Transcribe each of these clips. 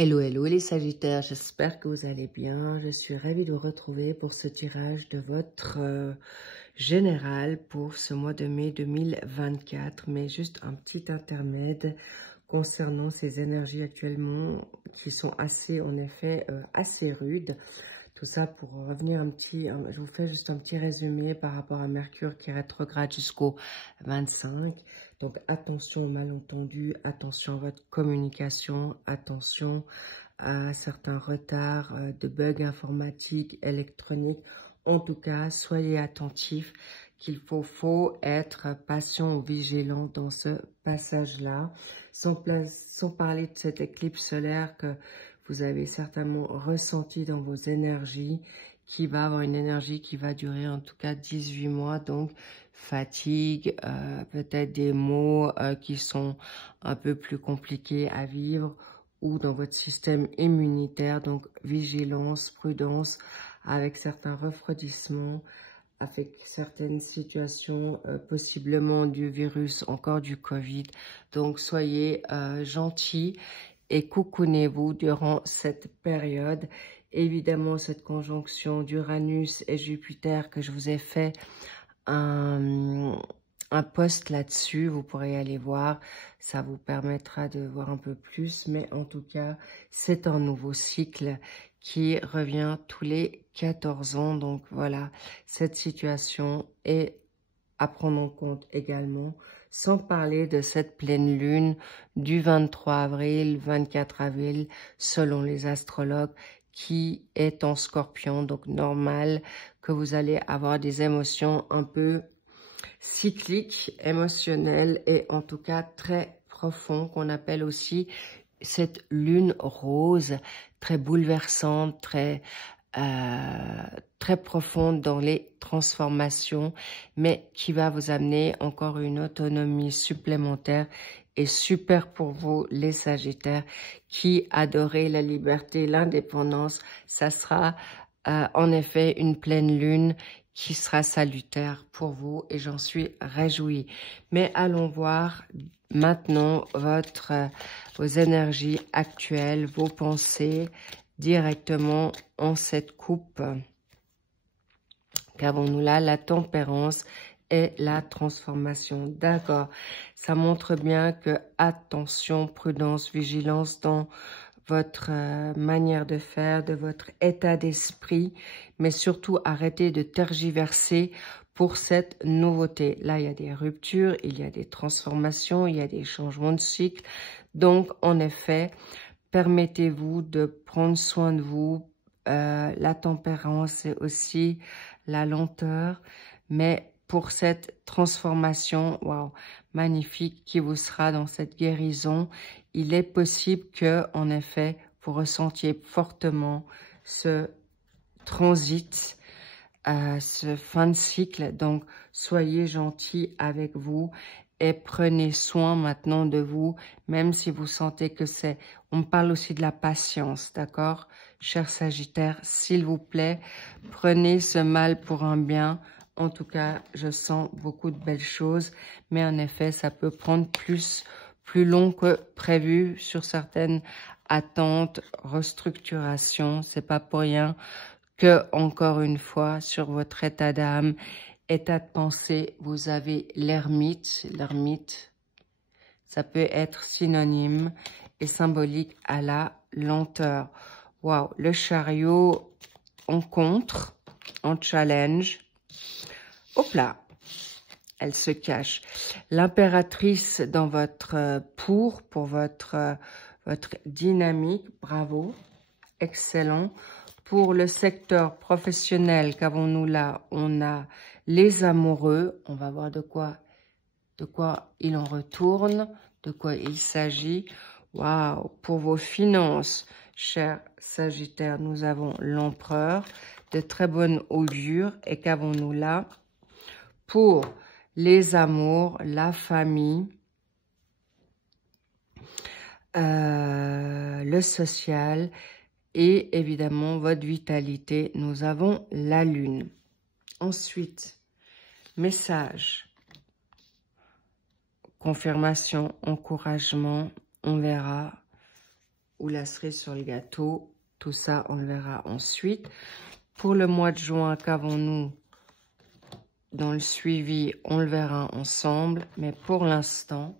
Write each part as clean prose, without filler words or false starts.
Hello, hello les Sagittaires, j'espère que vous allez bien. Je suis ravie de vous retrouver pour ce tirage de votre général pour ce mois de mai 2024. Mais juste un petit intermède concernant ces énergies actuellement qui sont assez, en effet, assez rudes. Tout ça pour revenir je vous fais juste un petit résumé par rapport à Mercure qui rétrograde jusqu'au 25. Donc attention aux malentendus, attention à votre communication, attention à certains retards de bugs informatiques, électroniques. En tout cas, soyez attentifs qu'il faut être patient ou vigilant dans ce passage-là. Sans parler de cette éclipse solaire que vous avez certainement ressenti dans vos énergies, qui va avoir une énergie qui va durer en tout cas 18 mois, donc fatigue, peut-être des maux qui sont un peu plus compliqués à vivre, ou dans votre système immunitaire, donc vigilance, prudence, avec certains refroidissements, avec certaines situations, possiblement du virus, encore du Covid. Donc soyez gentils et coucounez-vous durant cette période. Évidemment, cette conjonction d'Uranus et Jupiter que je vous ai fait un post là-dessus, vous pourrez aller voir, ça vous permettra de voir un peu plus, mais en tout cas, c'est un nouveau cycle qui revient tous les 14 ans, donc voilà, cette situation est à prendre en compte également, sans parler de cette pleine lune du 23 avril, 24 avril, selon les astrologues, qui est en Scorpion, donc normal que vous allez avoir des émotions un peu cycliques, émotionnelles et en tout cas très profondes, qu'on appelle aussi cette lune rose, très bouleversante, très profonde dans les transformations, mais qui va vous amener encore une autonomie supplémentaire et super pour vous les Sagittaires qui adorez la liberté, l'indépendance. Ça sera en effet une pleine lune qui sera salutaire pour vous et j'en suis réjouie. Mais allons voir maintenant vos énergies actuelles, vos pensées directement en cette coupe. Qu'avons-nous là? La tempérance et la transformation. D'accord. Ça montre bien que attention, prudence, vigilance dans votre manière de faire, de votre état d'esprit, mais surtout arrêtez de tergiverser pour cette nouveauté. Là, il y a des ruptures, il y a des transformations, il y a des changements de cycle. Donc, en effet, permettez-vous de prendre soin de vous. La tempérance, c'est aussi la lenteur, mais pour cette transformation, waouh, magnifique qui vous sera dans cette guérison, il est possible que, en effet, vous ressentiez fortement ce transit, ce fin de cycle. Donc, soyez gentils avec vous et prenez soin maintenant de vous, même si vous sentez que c'est... On parle aussi de la patience, d'accord? Cher Sagittaire, s'il vous plaît, prenez ce mal pour un bien. En tout cas, je sens beaucoup de belles choses, mais en effet, ça peut prendre plus long que prévu sur certaines attentes, restructurations. C'est pas pour rien que, encore une fois, sur votre état d'âme, état de pensée, vous avez l'ermite. L'ermite, ça peut être synonyme et symbolique à la lenteur. Waouh, le chariot en contre, en challenge. Hop là, elle se cache. L'impératrice dans votre pour votre dynamique, bravo, excellent. Pour le secteur professionnel, qu'avons-nous là? On a les amoureux, on va voir de quoi il en retourne, de quoi il s'agit. Waouh! Pour vos finances, chers Sagittaires, nous avons l'empereur, de très bonne augure. Et qu'avons-nous là? Pour les amours, la famille, le social et évidemment votre vitalité, nous avons la lune. Ensuite, message, confirmation, encouragement, on verra. ou la cerise sur le gâteau. Tout ça, on le verra ensuite. Pour le mois de juin, qu'avons-nous dans le suivi? On le verra ensemble. Mais pour l'instant,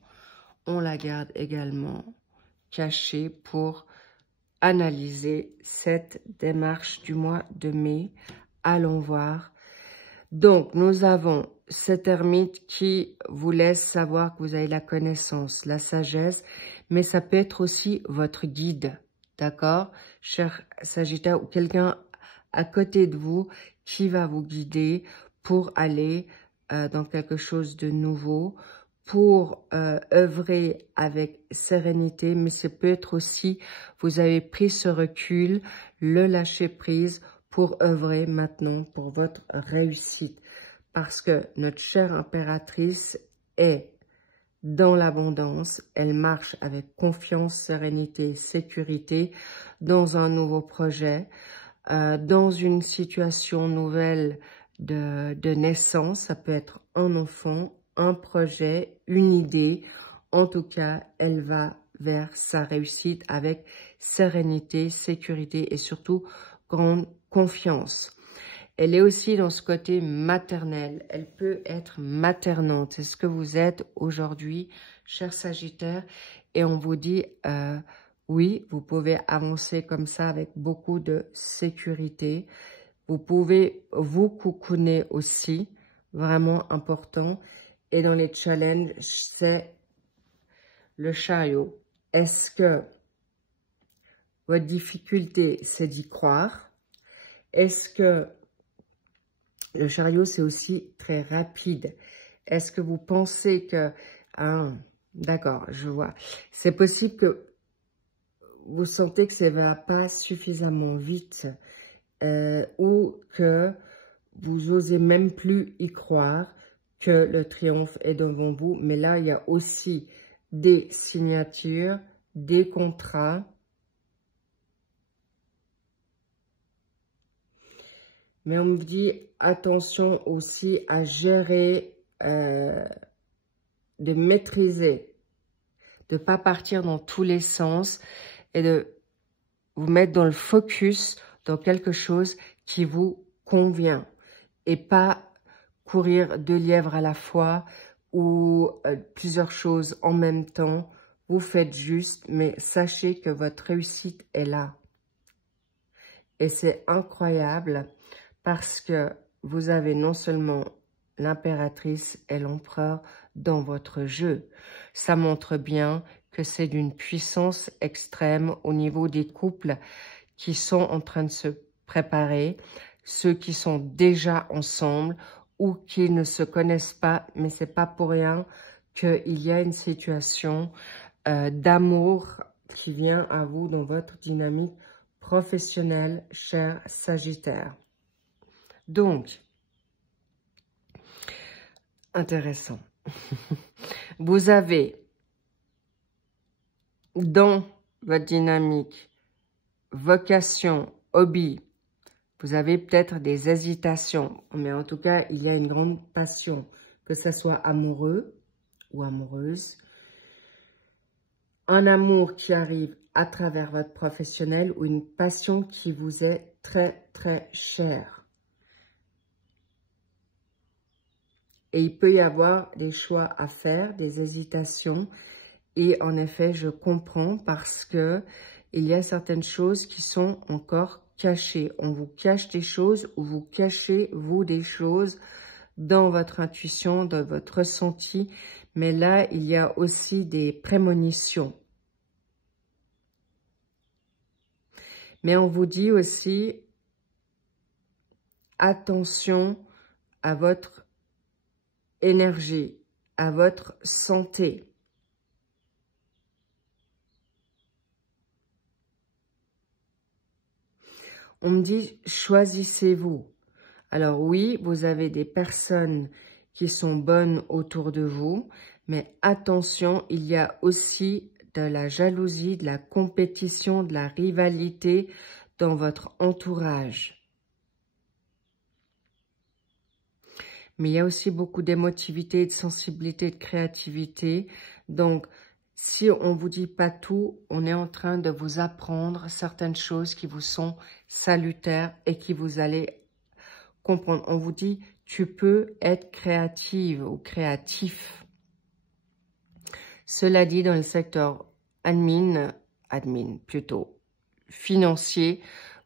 on la garde également cachée pour analyser cette démarche du mois de mai. Allons voir. Donc, nous avons cet ermite qui vous laisse savoir que vous avez la connaissance, la sagesse, mais ça peut être aussi votre guide, d'accord, cher Sagittaire, ou quelqu'un à côté de vous qui va vous guider pour aller dans quelque chose de nouveau, pour œuvrer avec sérénité, mais ça peut être aussi, vous avez pris ce recul, le lâcher prise, pour œuvrer maintenant pour votre réussite. Parce que notre chère impératrice est dans l'abondance, elle marche avec confiance, sérénité, sécurité dans un nouveau projet, dans une situation nouvelle de naissance. Ça peut être un enfant, un projet, une idée. En tout cas, elle va vers sa réussite avec sérénité, sécurité et surtout grande confiance. Elle est aussi dans ce côté maternel. Elle peut être maternante. C'est ce que vous êtes aujourd'hui, cher Sagittaire. Et on vous dit, oui, vous pouvez avancer comme ça avec beaucoup de sécurité. Vous pouvez vous cocooner aussi, vraiment important. Et dans les challenges, c'est le chariot. Est-ce que votre difficulté, c'est d'y croire? Est-ce que le chariot, c'est aussi très rapide? Est-ce que vous pensez que... Ah, d'accord, je vois. C'est possible que vous sentez que ça ne va pas suffisamment vite ou que vous osez même plus y croire que le triomphe est devant vous. Mais là, il y a aussi des signatures, des contrats. Mais on me dit, attention aussi à gérer, de maîtriser, de ne pas partir dans tous les sens et de vous mettre dans le focus, dans quelque chose qui vous convient. Et pas courir 2 lièvres à la fois ou plusieurs choses en même temps. Vous faites juste, mais sachez que votre réussite est là. Et c'est incroyable. Parce que vous avez non seulement l'impératrice et l'empereur dans votre jeu. Ça montre bien que c'est d'une puissance extrême au niveau des couples qui sont en train de se préparer, ceux qui sont déjà ensemble ou qui ne se connaissent pas, mais c'est pas pour rien qu'il y a une situation d'amour qui vient à vous dans votre dynamique professionnelle, cher Sagittaire. Donc, intéressant. Vous avez dans votre dynamique, vocation, hobby, vous avez peut-être des hésitations, mais en tout cas, il y a une grande passion, que ce soit amoureux ou amoureuse. Un amour qui arrive à travers votre professionnel ou une passion qui vous est très, très chère. Et il peut y avoir des choix à faire, des hésitations. Et en effet, je comprends parce que il y a certaines choses qui sont encore cachées. On vous cache des choses ou vous cachez, vous, des choses dans votre intuition, dans votre ressenti. Mais là, il y a aussi des prémonitions. Mais on vous dit aussi, attention à votre énergie, à votre santé. On me dit, choisissez-vous. Alors oui, vous avez des personnes qui sont bonnes autour de vous, mais attention, il y a aussi de la jalousie, de la compétition, de la rivalité dans votre entourage. Mais il y a aussi beaucoup d'émotivité, de sensibilité, de créativité. Donc, si on vous dit pas tout, on est en train de vous apprendre certaines choses qui vous sont salutaires et qui vous allez comprendre. On vous dit, tu peux être créative ou créatif. Cela dit, dans le secteur admin plutôt, financier,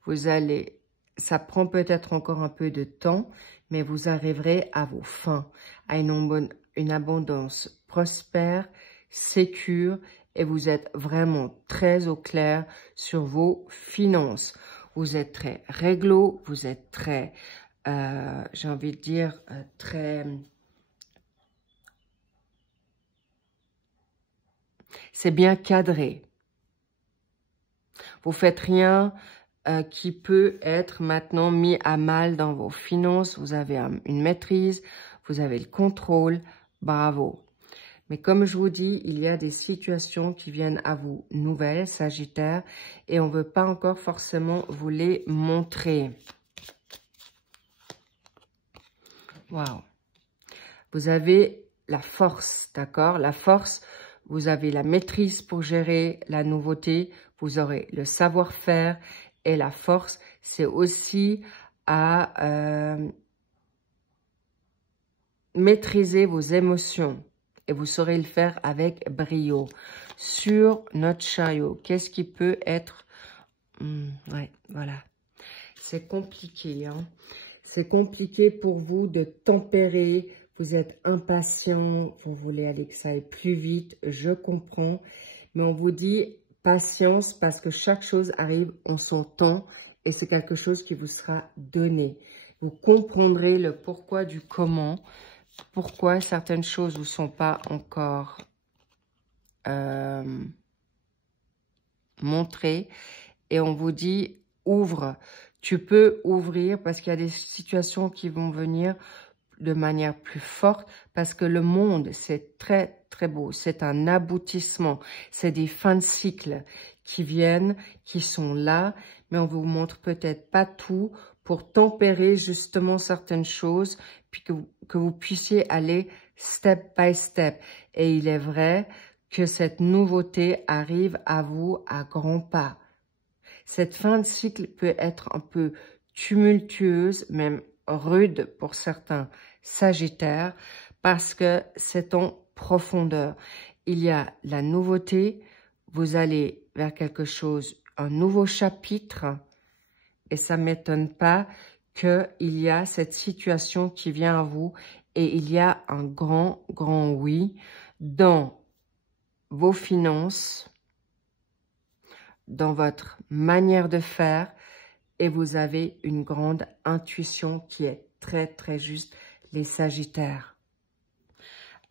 vous allez, ça prend peut-être encore un peu de temps, mais vous arriverez à vos fins, à une abondance prospère, sécure, et vous êtes vraiment très au clair sur vos finances. Vous êtes très réglo, vous êtes très, j'ai envie de dire, très... C'est bien cadré. Vous faites rien qui peut être maintenant mis à mal dans vos finances. Vous avez une maîtrise, vous avez le contrôle. Bravo. Mais comme je vous dis, il y a des situations qui viennent à vous nouvelles, Sagittaire, et on ne veut pas encore forcément vous les montrer. Waouh. Vous avez la force, d'accord? La force, vous avez la maîtrise pour gérer la nouveauté, vous aurez le savoir-faire et la force, c'est aussi à maîtriser vos émotions. Et vous saurez le faire avec brio. Sur notre chariot, qu'est-ce qui peut être... ouais, voilà. C'est compliqué, hein. C'est compliqué pour vous de tempérer. Vous êtes impatient. Vous voulez aller que ça aille plus vite. Je comprends. Mais on vous dit patience parce que chaque chose arrive en son temps. Et c'est quelque chose qui vous sera donné. Vous comprendrez le pourquoi du comment. Pourquoi certaines choses ne sont pas encore montrées. Et on vous dit, ouvre. Tu peux ouvrir parce qu'il y a des situations qui vont venir de manière plus forte. Parce que le monde, c'est très, très beau. C'est un aboutissement. C'est des fins de cycle qui viennent, qui sont là. Mais on vous montre peut-être pas tout pour tempérer justement certaines choses, puis que vous puissiez aller step by step. Et il est vrai que cette nouveauté arrive à vous à grands pas. Cette fin de cycle peut être un peu tumultueuse, même rude pour certains Sagittaires, parce que c'est en profondeur. Il y a la nouveauté, vous allez vers quelque chose, un nouveau chapitre, et ça ne m'étonne pas qu'il y a cette situation qui vient à vous et il y a un grand, grand oui dans vos finances, dans votre manière de faire et vous avez une grande intuition qui est très, très juste, les Sagittaires.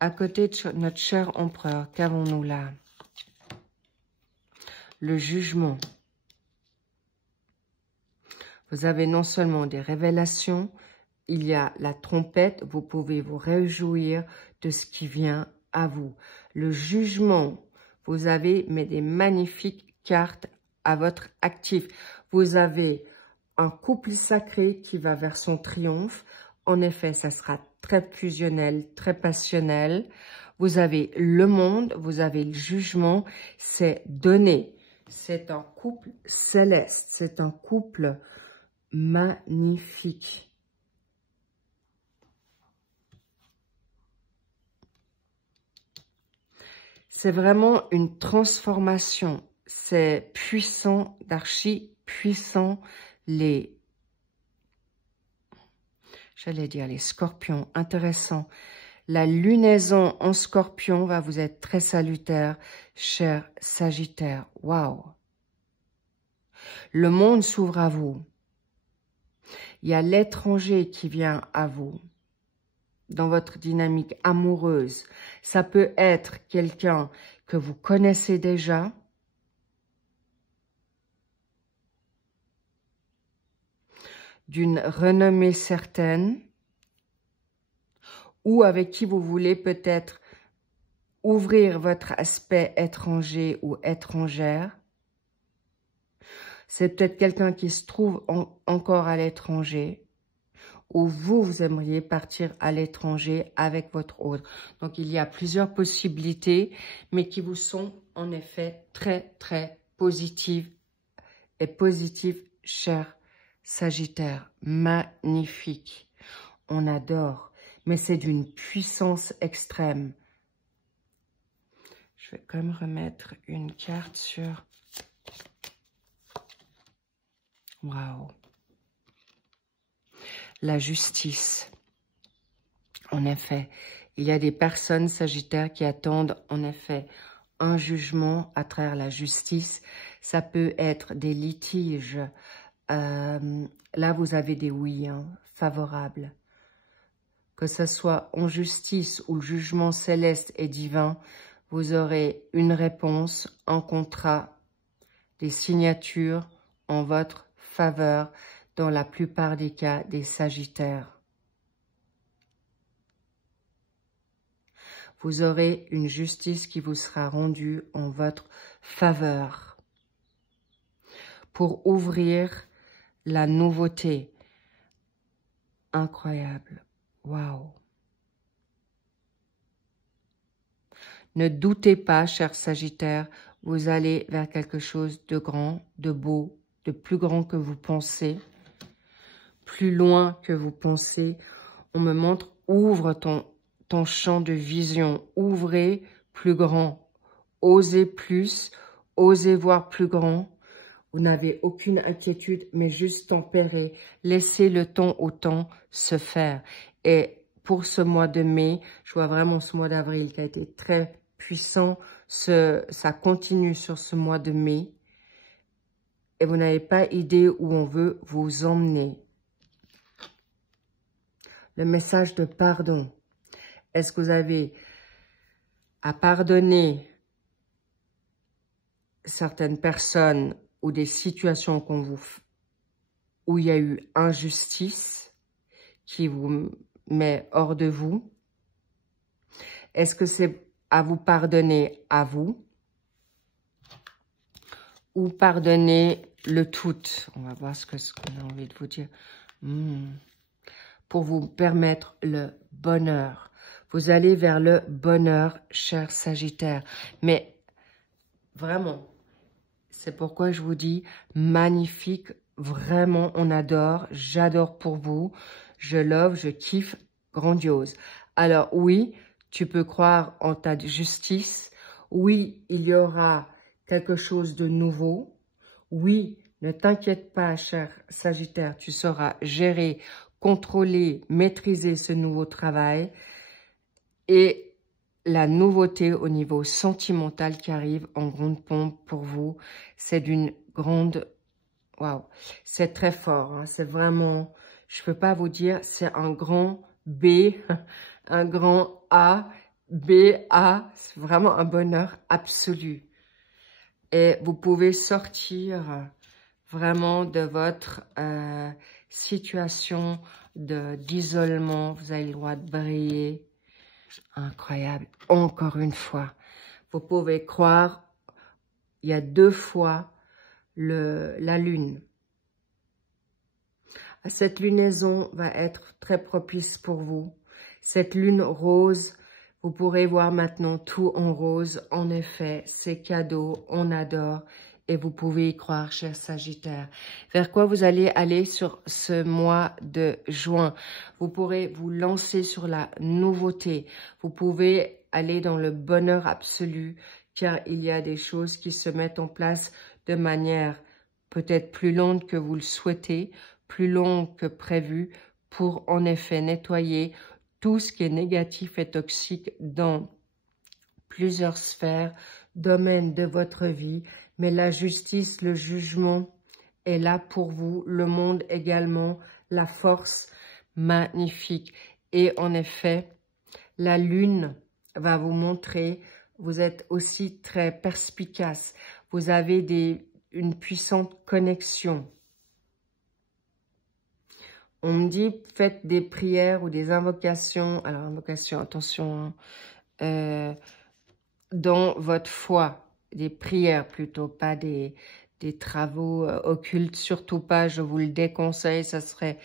À côté de notre cher empereur, qu'avons-nous là? Le jugement. Vous avez non seulement des révélations, il y a la trompette, vous pouvez vous réjouir de ce qui vient à vous. Le jugement, vous avez mais des magnifiques cartes à votre actif. Vous avez un couple sacré qui va vers son triomphe. En effet, ça sera très fusionnel, très passionnel. Vous avez le monde, vous avez le jugement, c'est donné. C'est un couple céleste, c'est un couple magnifique. C'est vraiment une transformation. C'est puissant, d'archi puissant. J'allais dire les scorpions, intéressant. La lunaison en scorpion va vous être très salutaire, cher Sagittaire. Waouh! Le monde s'ouvre à vous. Il y a l'étranger qui vient à vous dans votre dynamique amoureuse. Ça peut être quelqu'un que vous connaissez déjà, d'une renommée certaine, ou avec qui vous voulez peut-être ouvrir votre aspect étranger ou étrangère. C'est peut-être quelqu'un qui se trouve encore à l'étranger, ou vous aimeriez partir à l'étranger avec votre autre. Donc, il y a plusieurs possibilités, mais qui vous sont en effet très, très positives et positives, cher Sagittaire. Magnifique. On adore, mais c'est d'une puissance extrême. Je vais quand même remettre une carte sur... Waouh. La justice. En effet, il y a des personnes Sagittaires qui attendent en effet un jugement à travers la justice. Ça peut être des litiges. Là, vous avez des oui favorables. Que ce soit en justice ou le jugement céleste et divin, vous aurez une réponse, un contrat, des signatures en votre faveur dans la plupart des cas des Sagittaires. Vous aurez une justice qui vous sera rendue en votre faveur pour ouvrir la nouveauté. Incroyable. Waouh. Ne doutez pas, cher Sagittaire, vous allez vers quelque chose de grand, de beau, de plus grand que vous pensez, plus loin que vous pensez. On me montre, ouvre ton champ de vision, ouvrez plus grand, osez plus, osez voir plus grand. Vous n'avez aucune inquiétude, mais juste tempérez. Laissez le temps au temps se faire. Et pour ce mois de mai, je vois vraiment ce mois d'avril qui a été très puissant. Ça continue sur ce mois de mai. Et vous n'avez pas idée où on veut vous emmener. Le message de pardon. Est-ce que vous avez à pardonner certaines personnes ou des situations où il y a eu injustice qui vous met hors de vous? Est-ce que c'est à vous pardonner à vous ou pardonner le tout? On va voir ce qu'on a envie de vous dire. Pour vous permettre le bonheur. Vous allez vers le bonheur, cher Sagittaire. Mais vraiment, c'est pourquoi je vous dis magnifique. Vraiment, on adore. J'adore pour vous. Je love, je kiffe. Grandiose. Alors oui, tu peux croire en ta justice. Oui, il y aura quelque chose de nouveau. Oui, ne t'inquiète pas, cher Sagittaire. Tu sauras gérer, contrôler, maîtriser ce nouveau travail. Et la nouveauté au niveau sentimental qui arrive en grande pompe pour vous, c'est d'une grande... Waouh, c'est très fort, hein, c'est vraiment... Je peux pas vous dire, c'est un grand B, un grand A, B, A, c'est vraiment un bonheur absolu. Et vous pouvez sortir vraiment de votre situation d'isolement, vous avez le droit de briller. Incroyable. Encore une fois, vous pouvez croire, il y a 2 fois la lune. Cette lunaison va être très propice pour vous. Cette lune rose, vous pourrez voir maintenant tout en rose. En effet, c'est cadeau, on adore. Et vous pouvez y croire, cher Sagittaire. Vers quoi vous allez aller sur ce mois de juin? Vous pourrez vous lancer sur la nouveauté. Vous pouvez aller dans le bonheur absolu, car il y a des choses qui se mettent en place de manière peut-être plus longue que vous le souhaitez, plus longue que prévu, pour en effet nettoyer tout ce qui est négatif et toxique dans plusieurs sphères, domaines de votre vie. Mais la justice, le jugement est là pour vous, le monde également, la force magnifique. Et en effet, la lune va vous montrer, vous êtes aussi très perspicace, vous avez une puissante connexion. On me dit, faites des prières ou des invocations, alors invocation, attention, dans votre foi, des prières plutôt, pas des travaux occultes, surtout pas, je vous le déconseille, ça serait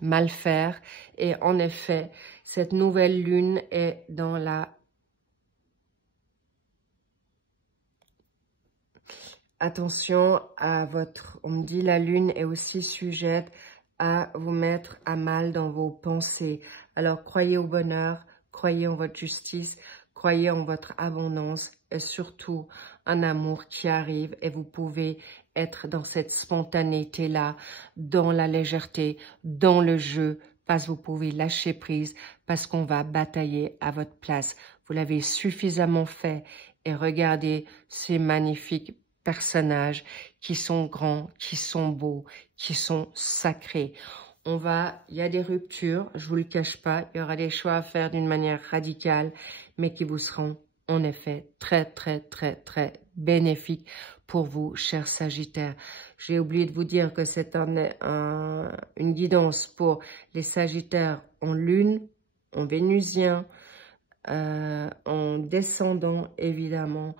mal faire. Et en effet, cette nouvelle lune est dans la... Attention à votre... On me dit la lune est aussi sujette à vous mettre à mal dans vos pensées. Alors, croyez au bonheur, croyez en votre justice, croyez en votre abondance et surtout un amour qui arrive et vous pouvez être dans cette spontanéité-là, dans la légèreté, dans le jeu, parce que vous pouvez lâcher prise, parce qu'on va batailler à votre place. Vous l'avez suffisamment fait et regardez ces magnifiques personnages qui sont grands, qui sont beaux, qui sont sacrés. Il y a des ruptures, je vous le cache pas, il y aura des choix à faire d'une manière radicale, mais qui vous seront en effet très, très, très, très bénéfiques pour vous, chers Sagittaires. J'ai oublié de vous dire que c'est une guidance pour les Sagittaires en lune, en vénusien, en descendant évidemment.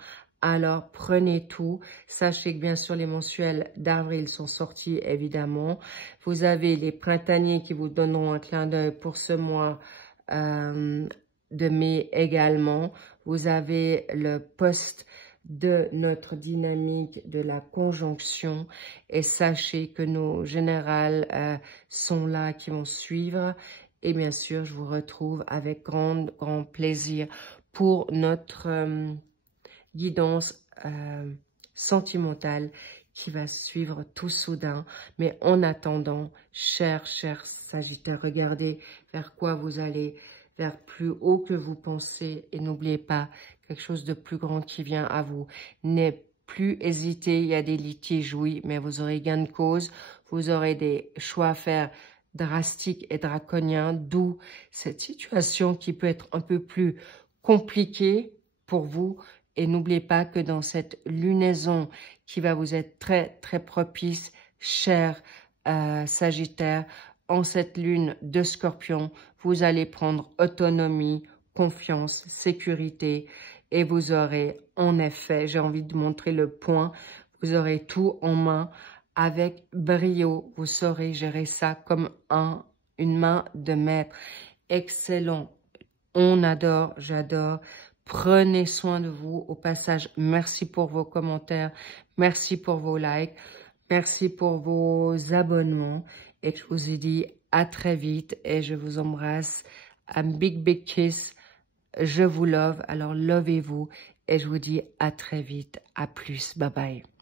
Alors, prenez tout. Sachez que bien sûr, les mensuels d'avril sont sortis, évidemment. Vous avez les printaniers qui vous donneront un clin d'œil pour ce mois de mai également. Vous avez le post de notre dynamique de la conjonction. Et sachez que nos générales sont là, qui vont suivre. Et bien sûr, je vous retrouve avec grand plaisir pour notre... guidance sentimentale qui va suivre tout soudain. Mais en attendant, chers Sagittaires, regardez vers quoi vous allez, vers plus haut que vous pensez. Et n'oubliez pas, quelque chose de plus grand qui vient à vous. N'ayez plus hésité, il y a des litiges, oui, mais vous aurez gain de cause. Vous aurez des choix à faire drastiques et draconiens, d'où cette situation qui peut être un peu plus compliquée pour vous. Et n'oubliez pas que dans cette lunaison qui va vous être très, très propice, cher Sagittaire, en cette lune de Scorpion, vous allez prendre autonomie, confiance, sécurité et vous aurez, en effet, j'ai envie de montrer le point, vous aurez tout en main avec brio. Vous saurez gérer ça comme une main de maître. Excellent. On adore, j'adore. Prenez soin de vous. Au passage, merci pour vos commentaires. Merci pour vos likes. Merci pour vos abonnements. Et je vous ai dit à très vite. Et je vous embrasse. Un big kiss. Je vous love. Alors, lovez-vous. Et je vous dis à très vite. À plus. Bye bye.